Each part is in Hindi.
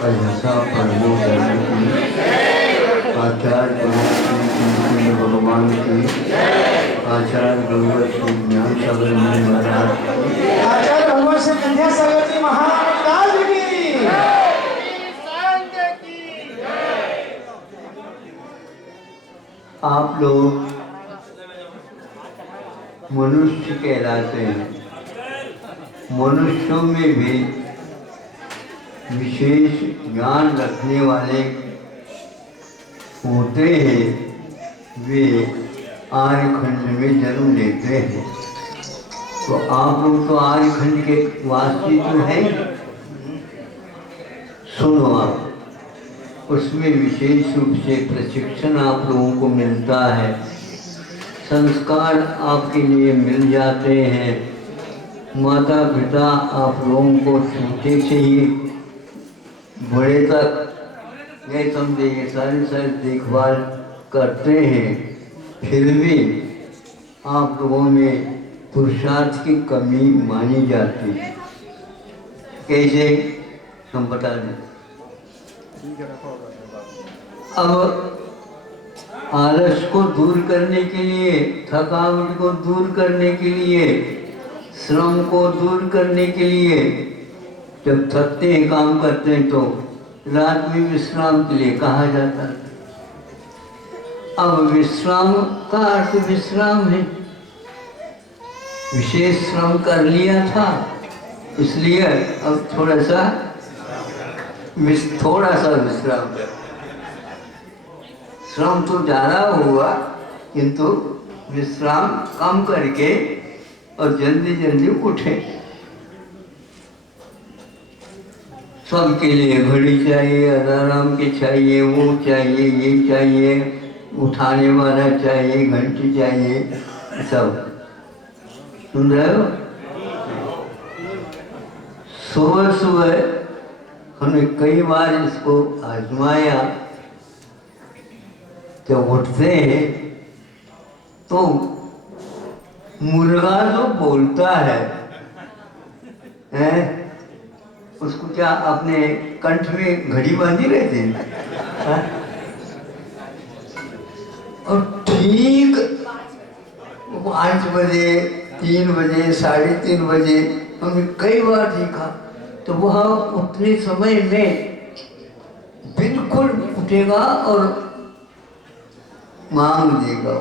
अहिंसा परमो धर्म की, आचार्य गुरु श्री कृष्ण भगवान की, आचार्य गुरुवर श्री ज्ञान सागर जी महाराज की, आचार्य भगवान श्री विद्यासागर जी महाराज की। आप लोग मनुष्य कहलाते हैं। मनुष्यों में भी विशेष ज्ञान रखने वाले होते हैं, वे आर्यखंड में जन्म लेते हैं। तो आप लोग तो आर्यखंड के वासी तो हैं। सुनो, आप उसमें विशेष रूप से प्रशिक्षण आप लोगों को मिलता है, संस्कार आपके लिए मिल जाते हैं। माता पिता आप लोगों को छोटे से ही बड़े तक ये समझे ये सारी देखभाल करते हैं। फिर भी आप लोगों में पुरुषार्थ की कमी मानी जाती है। कैसे हम बता दें। अब आलस को दूर करने के लिए, थकावट को दूर करने के लिए, श्रम को दूर करने के लिए, जब थकते हैं काम करते हैं तो रात में विश्राम के लिए कहा जाता है। अब विश्राम का अर्थ विश्राम है। विशेष श्रम कर लिया था, इसलिए अब थोड़ा सा विश्राम कर। श्रम तो ज़्यादा हुआ किंतु विश्राम कम करके और जल्दी जल्दी उठे। सबके लिए घड़ी चाहिए, अलार्म के चाहिए, वो चाहिए, ये चाहिए, उठाने वाला चाहिए, घंटी चाहिए, सब सुन रहे हो। सुबह सुबह हमने कई बार इसको आजमाया। जब उठते हैं तो मुर्गा जो बोलता है, उसको क्या अपने कंठ में घड़ी बांधी रहती है, और ठीक 5 बजे, 3 बजे, 3:30 बजे हमने कई बार देखा, तो वह उतने समय में बिल्कुल उठेगा और मांग देगा।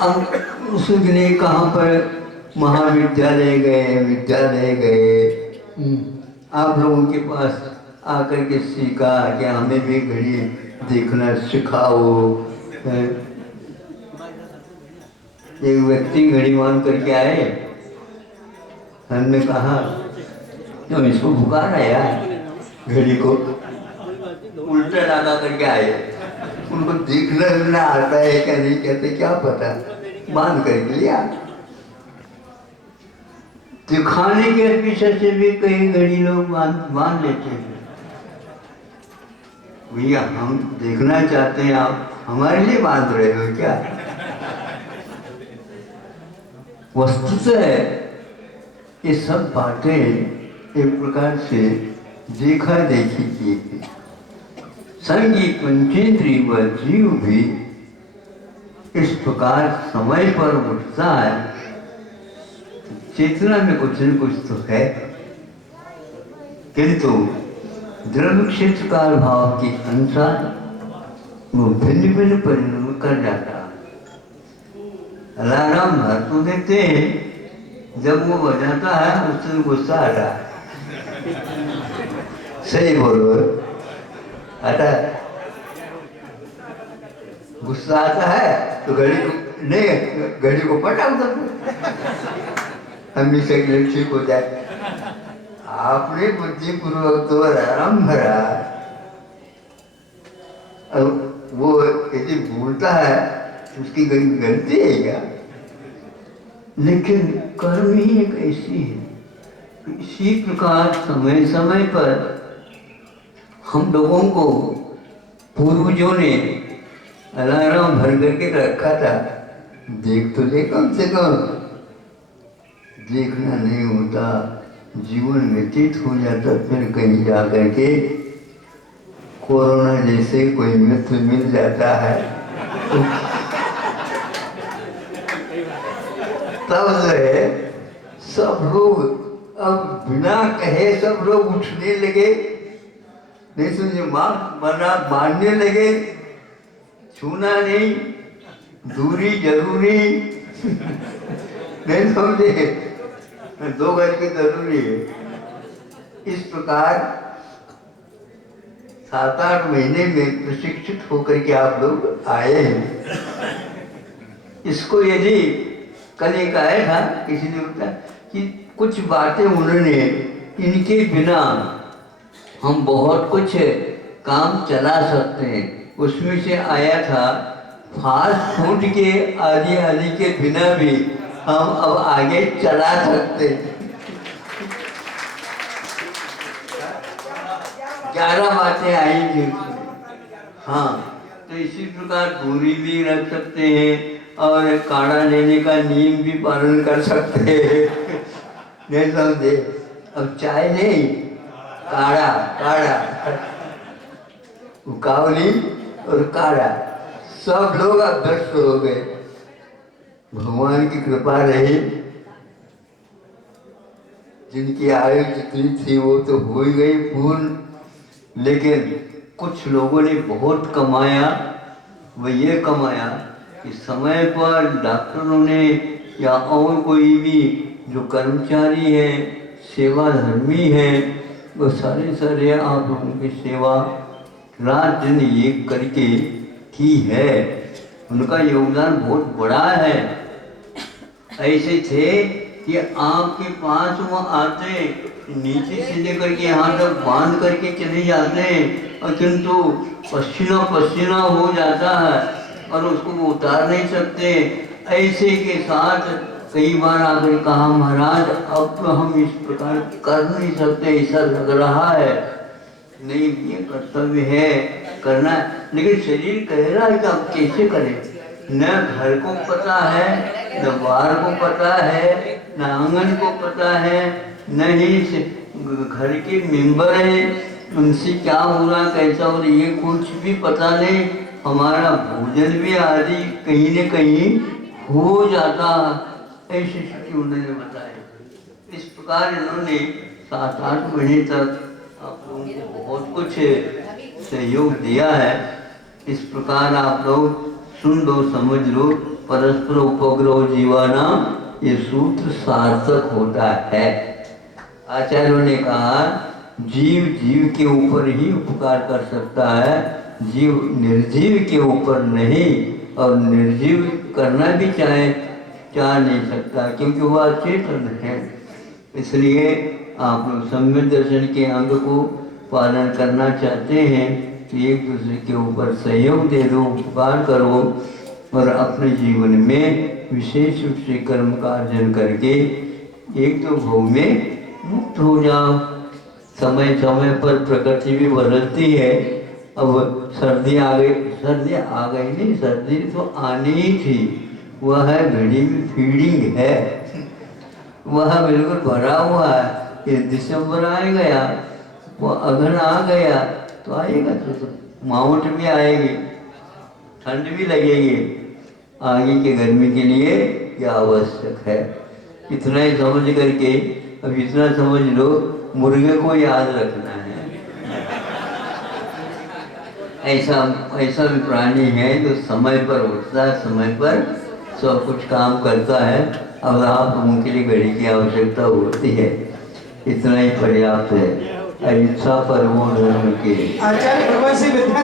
अब उसने कहाँ पर महाविद्यालय गए, विद्यालय गए, आप लोगों के पास आकर के सीखा कि हमें भी घड़ी देखना सिखाओ। एक व्यक्ति घड़ी मान करके आए, हमने कहा तो इसको पुकारा यार, घड़ी को उल्टा लगा करके आए। उनको देखना आता है क्या नहीं, कहते क्या पता, बांध करके लिया। दिखाने के पीछे से भी कई घड़ी लोग बांध लेते हैं। भैया हम देखना चाहते हैं, आप हमारे लिए बांध रहे हो क्या? वस्तुतः ये सब बातें एक प्रकार से देखा देखी की। संगी पंचेंद्रिय व जीव भी इस प्रकार समय पर उठता है। चेतना में कुछ न कुछ तो है, किंतु द्रव्य क्षेत्र काल भाव के अनुसार वो भिन्न भिन्न परिणाम कर जाता है। अलार्म भर तो देते हैं, जब वो बजाता है उससे गुस्सा आता है। सही बोलो, आता है, गुस्सा आता है तो घड़ी को नहीं, घड़ी को पटा हमेशा के लिए ठीक हो जाए। आपने बुद्धिपूर्वक तो आराम भरा, और वो यदि भूलता है उसकी गलती है क्या? लेकिन कर्म ही एक ऐसी है। इसी प्रकार समय समय पर हम लोगों को पूर्वजों ने अलार्म भर करके रखा था। देख तो ले कम से कम, देखना नहीं होता, जीवन व्यतीत हो जाता, फिर कहीं जा कर के कोरोना जैसे कोई मित्र मिल जाता है तो तब जो है सब लोग अब बिना कहे सब लोग उठने लगे, नहीं समझे, मास्क बना बांधने लगे, छूना नहीं, दूरी जरूरी नहीं समझे, 2 गज की जरूरी है। इस प्रकार 7-8 महीने में प्रशिक्षित होकर के आप लोग आए हैं। इसको यदि कल एक आया था किसी ने बताया कि कुछ बातें उन्होंने, इनके बिना हम बहुत कुछ काम चला सकते हैं। उसमें से आया था फास्ट फूड के आदि के बिना भी हम अब आगे चला सकते हैं। 11 बातें आई थी उसमें। हाँ, तो इसी प्रकार दूरी भी रख सकते हैं और काढ़ा लेने का नियम भी पालन कर सकते हैं। नहीं समझे, अब चाय नहीं, काढ़ा, उकावली और काढ़ा, सब लोग अभ्यस्त हो गए। भगवान की कृपा रही, जिनकी आयु जितनी थी वो तो हो ही गई पूर्ण, लेकिन कुछ लोगों ने बहुत कमाया। वो ये कमाया कि समय पर डॉक्टरों ने या और कोई भी जो कर्मचारी है, सेवा धर्मी है, वो सारे आप लोगों की सेवा रात दिन एक करके की है। उनका योगदान बहुत बड़ा है। ऐसे थे कि आपके पास वो आते, नीचे से लेकर के यहाँ तक बांध करके चले जाते हैं, और किंतु पसीना पसीना हो जाता है और उसको वो उतार नहीं सकते। ऐसे के साथ कई बार आकर कहा, महाराज अब तो हम इस प्रकार कर नहीं सकते, ऐसा लग रहा है। नहीं, ये कर्तव्य है, करना है, लेकिन शरीर कह रहा है कि आप कैसे करें। न घर को पता है, न बाहर को पता है, न आंगन को पता है, न ही घर के मेंबर हैं उनसे क्या हो रहा कैसा हो रहा ये कुछ भी पता नहीं। हमारा भोजन भी आदि कहीं न कहीं हो जाता, ऐसी स्थिति उन्होंने बताया। इस प्रकार इन्होंने 7-8 महीने तक आप लोगों को बहुत कुछ सहयोग दिया है। इस प्रकार आप लोग सुन लो, समझ लो, परस्पर उपग्रह जीवाना ये सूत्र सार्थक होता है। आचार्यों ने कहा जीव जीव के ऊपर ही उपकार कर सकता है, जीव निर्जीव के ऊपर नहीं, और निर्जीव करना भी चाह नहीं सकता, क्योंकि वह चेतन है। इसलिए आप लोग सम्यक दर्शन के अंग को पालन करना चाहते हैं तो एक दूसरे के ऊपर सहयोग दे दो, उपकार करो, और अपने जीवन में विशेष रूप से कर्म का अर्जन करके एक तो भोग में मुक्त हो जाओ। समय समय पर प्रकृति भी बदलती है। अब सर्दी आ गई नहीं, सर्दी तो आनी ही थी। वह है घड़ी में फीडिंग है, वह बिल्कुल भरा हुआ है। ये दिसंबर आ गया, वो अगन आ गया तो आएगा, तो माउंट भी आएगी, ठंड भी लगेगी। आगे के गर्मी के लिए क्या आवश्यक है, इतना ही समझ करके, अब इतना समझ लो, मुर्गे को याद रखना है। ऐसा भी प्राणी है जो समय पर उठता है, समय पर सब कुछ काम करता है। अब आप लोगों के लिए घड़ी की आवश्यकता होती है, इतना ही पर्याप्त है। अहिंसा परमो धर्म के आचार्य भगवत सिंह